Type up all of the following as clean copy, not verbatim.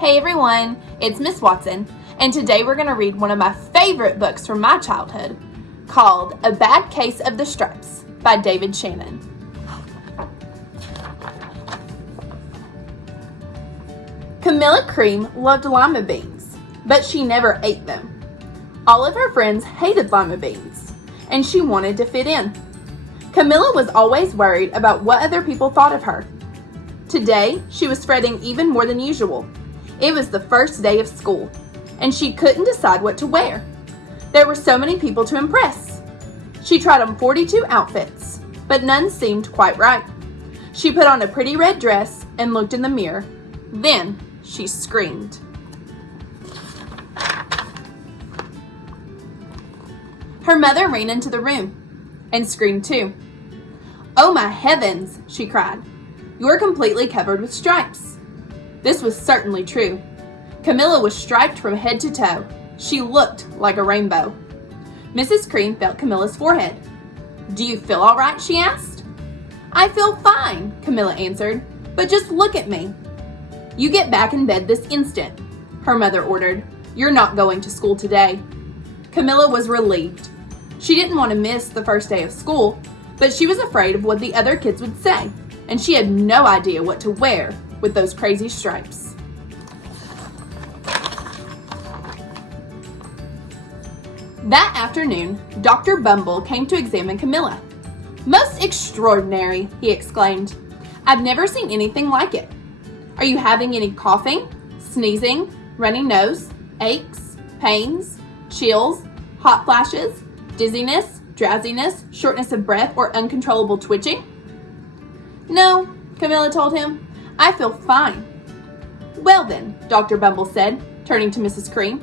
Hey everyone, it's Miss Watson, and today we're going to read one of my favorite books from my childhood called A Bad Case of the Stripes by David Shannon. Camilla Cream loved lima beans, but she never ate them. All of her friends hated lima beans, and she wanted to fit in. Camilla was always worried about what other people thought of her. Today, she was fretting even more than usual. It was the first day of school, and she couldn't decide what to wear. There were so many people to impress. She tried on 42 outfits, but none seemed quite right. She put on a pretty red dress and looked in the mirror. Then she screamed. Her mother ran into the room and screamed too. "Oh my heavens," she cried. "You're completely covered with stripes." This was certainly true. Camilla was striped from head to toe. She looked like a rainbow. Mrs. Cream felt Camilla's forehead. "Do you feel all right?" she asked. "I feel fine," Camilla answered, "but just look at me." "You get back in bed this instant," her mother ordered. "You're not going to school today." Camilla was relieved. She didn't want to miss the first day of school, but she was afraid of what the other kids would say, and she had no idea what to wear with those crazy stripes. That afternoon, Dr. Bumble came to examine Camilla. "Most extraordinary," he exclaimed. "I've never seen anything like it. Are you having any coughing, sneezing, runny nose, aches, pains, chills, hot flashes, dizziness, drowsiness, shortness of breath, or uncontrollable twitching?" "No," Camilla told him. "I feel fine." "Well then," Dr. Bumble said, turning to Mrs. Cream,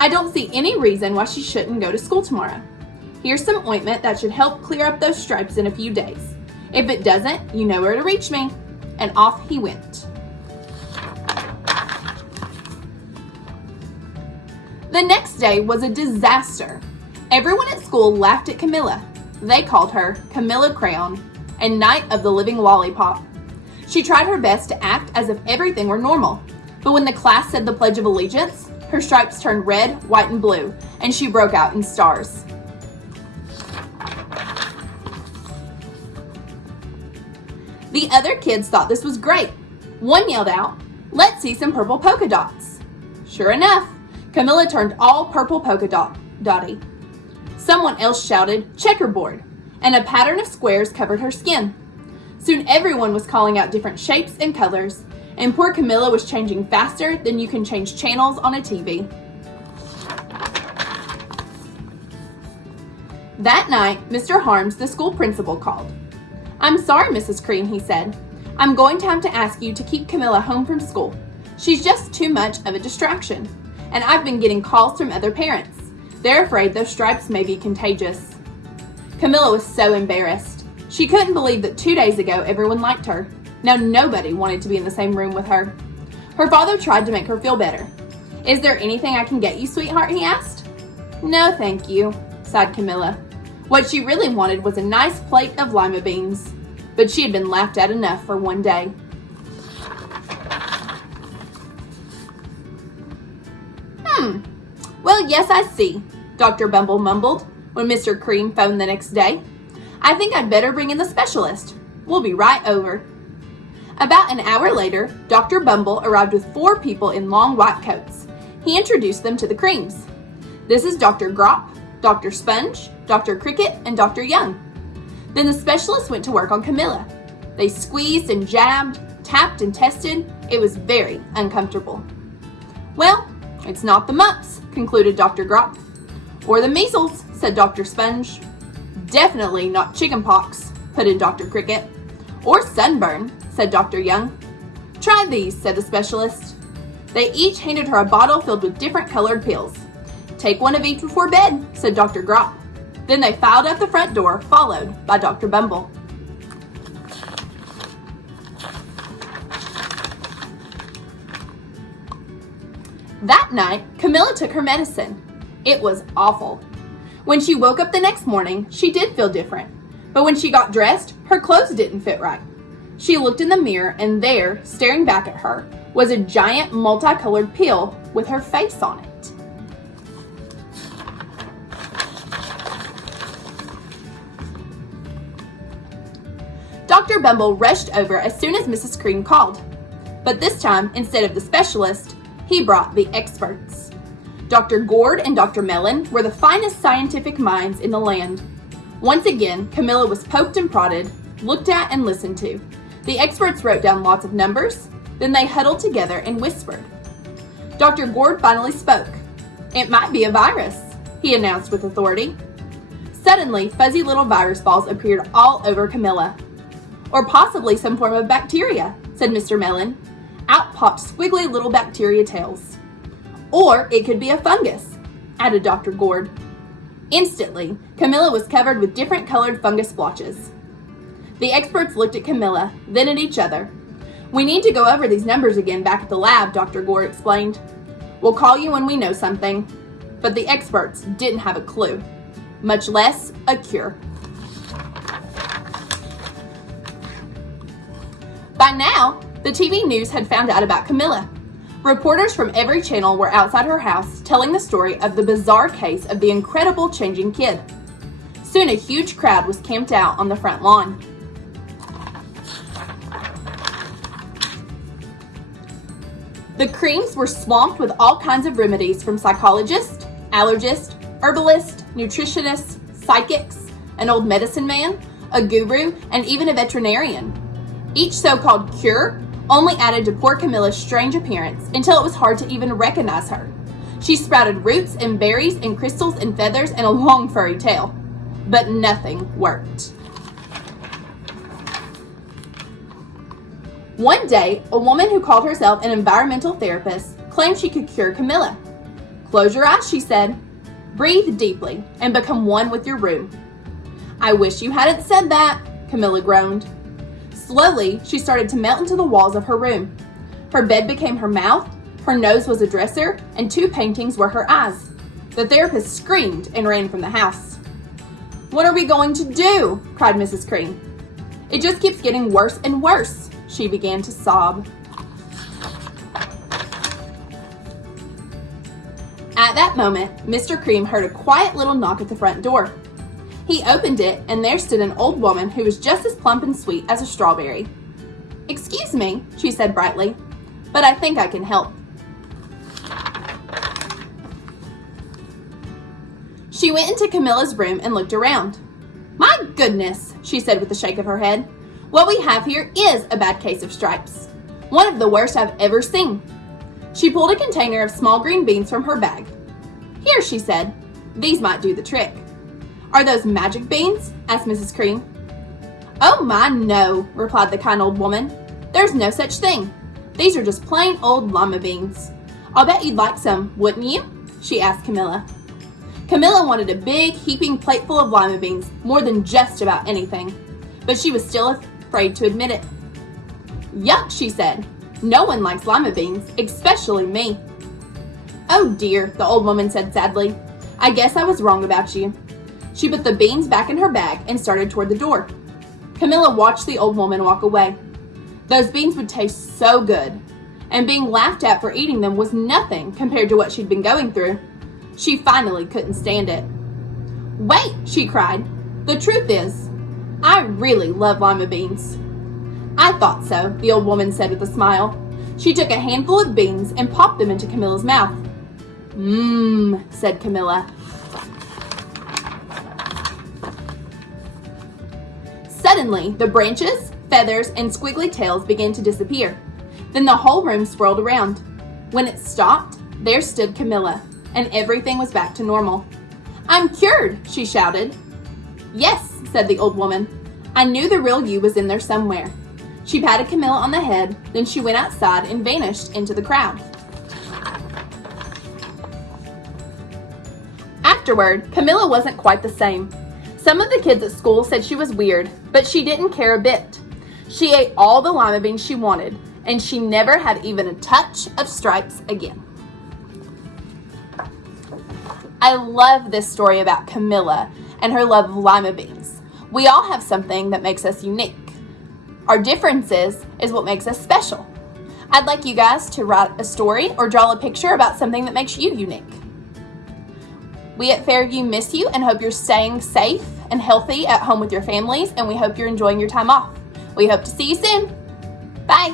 "I don't see any reason why she shouldn't go to school tomorrow. Here's some ointment that should help clear up those stripes in a few days. If it doesn't, you know where to reach me." And off he went. The next day was a disaster. Everyone at school laughed at Camilla. They called her Camilla Crayon and Night of the Living Lollipop. She tried her best to act as if everything were normal, but when the class said the Pledge of Allegiance, her stripes turned red, white, and blue, and she broke out in stars. The other kids thought this was great. One yelled out, "Let's see some purple polka dots." Sure enough, Camilla turned all purple polka dotty. Someone else shouted, "Checkerboard," and a pattern of squares covered her skin. Soon everyone was calling out different shapes and colors, and poor Camilla was changing faster than you can change channels on a TV. That night, Mr. Harms, the school principal, called. "I'm sorry, Mrs. Cream," he said. "I'm going to have to ask you to keep Camilla home from school. She's just too much of a distraction. And I've been getting calls from other parents. They're afraid those stripes may be contagious." Camilla was so embarrassed. She couldn't believe that 2 days ago everyone liked her. Now nobody wanted to be in the same room with her. Her father tried to make her feel better. "Is there anything I can get you, sweetheart?" he asked. "No, thank you," sighed Camilla. What she really wanted was a nice plate of lima beans, but she had been laughed at enough for one day. "Well, yes, I see," Dr. Bumble mumbled when Mr. Cream phoned the next day. "I think I'd better bring in the specialist. We'll be right over." About an hour later, Dr. Bumble arrived with 4 people in long white coats. He introduced them to the Creams. "This is Dr. Grop, Dr. Sponge, Dr. Cricket, and Dr. Young." Then the specialist went to work on Camilla. They squeezed and jabbed, tapped and tested. It was very uncomfortable. "Well, it's not the mumps," concluded Dr. Grop. "Or the measles," said Dr. Sponge. "Definitely not chickenpox," put in Dr. Cricket. "Or sunburn," said Dr. Young. "Try these," said the specialist. They each handed her a bottle filled with different colored pills. "Take one of each before bed," said Dr. Grop. Then they filed out the front door, followed by Dr. Bumble. That night, Camilla took her medicine. It was awful. When she woke up the next morning, she did feel different. But when she got dressed, her clothes didn't fit right. She looked in the mirror, and there, staring back at her, was a giant multicolored pill with her face on it. Dr. Bumble rushed over as soon as Mrs. Cream called. But this time, instead of the specialist, he brought the experts. Dr. Gourd and Dr. Mellon were the finest scientific minds in the land. Once again, Camilla was poked and prodded, looked at and listened to. The experts wrote down lots of numbers, then they huddled together and whispered. Dr. Gourd finally spoke. "It might be a virus," he announced with authority. Suddenly, fuzzy little virus balls appeared all over Camilla. "Or possibly some form of bacteria," said Mr. Mellon. Out popped squiggly little bacteria tails. "Or it could be a fungus," added Dr. Gourd. Instantly, Camilla was covered with different colored fungus splotches. The experts looked at Camilla, then at each other. "We need to go over these numbers again back at the lab," Dr. Gourd explained. "We'll call you when we know something." But the experts didn't have a clue, much less a cure. By now, the TV news had found out about Camilla. Reporters from every channel were outside her house telling the story of the bizarre case of the incredible changing kid. Soon a huge crowd was camped out on the front lawn. The Creams were swamped with all kinds of remedies from psychologists, allergists, herbalists, nutritionists, psychics, an old medicine man, a guru, and even a veterinarian. Each so-called cure only added to poor Camilla's strange appearance until it was hard to even recognize her. She sprouted roots and berries and crystals and feathers and a long furry tail. But nothing worked. One day, a woman who called herself an environmental therapist claimed she could cure Camilla. "Close your eyes," she said. "Breathe deeply and become one with your room." "I wish you hadn't said that," Camilla groaned. Slowly, she started to melt into the walls of her room. Her bed became her mouth, her nose was a dresser, and 2 paintings were her eyes. The therapist screamed and ran from the house. "What are we going to do?" cried Mrs. Cream. "It just keeps getting worse and worse," she began to sob. At that moment, Mr. Cream heard a quiet little knock at the front door. He opened it, and there stood an old woman who was just as plump and sweet as a strawberry. "Excuse me," she said brightly, "but I think I can help." She went into Camilla's room and looked around. "My goodness," she said with a shake of her head. "What we have here is a bad case of stripes. One of the worst I've ever seen." She pulled a container of small green beans from her bag. "Here," she said, "these might do the trick." "Are those magic beans?" asked Mrs. Cream. "Oh my, no," replied the kind old woman. "There's no such thing. These are just plain old lima beans. I'll bet you'd like some, wouldn't you?" she asked Camilla. Camilla wanted a big, heaping plateful of lima beans more than just about anything, but she was still afraid to admit it. "Yuck," she said. "No one likes lima beans, especially me." "Oh dear," the old woman said sadly. "I guess I was wrong about you." She put the beans back in her bag and started toward the door. Camilla watched the old woman walk away. Those beans would taste so good, and being laughed at for eating them was nothing compared to what she'd been going through. She finally couldn't stand it. "Wait," she cried. "The truth is, I really love lima beans." "I thought so," the old woman said with a smile. She took a handful of beans and popped them into Camilla's mouth. "Mmm," said Camilla. Suddenly, the branches, feathers, and squiggly tails began to disappear. Then the whole room swirled around. When it stopped, there stood Camilla, and everything was back to normal. "I'm cured," she shouted. "Yes," said the old woman. "I knew the real you was in there somewhere." She patted Camilla on the head, then she went outside and vanished into the crowd. Afterward, Camilla wasn't quite the same. Some of the kids at school said she was weird, but she didn't care a bit. She ate all the lima beans she wanted, and she never had even a touch of stripes again. I love this story about Camilla and her love of lima beans. We all have something that makes us unique. Our differences is what makes us special. I'd like you guys to write a story or draw a picture about something that makes you unique. We at Fairview miss you and hope you're staying safe and healthy at home with your families, and we hope you're enjoying your time off. We hope to see you soon. Bye.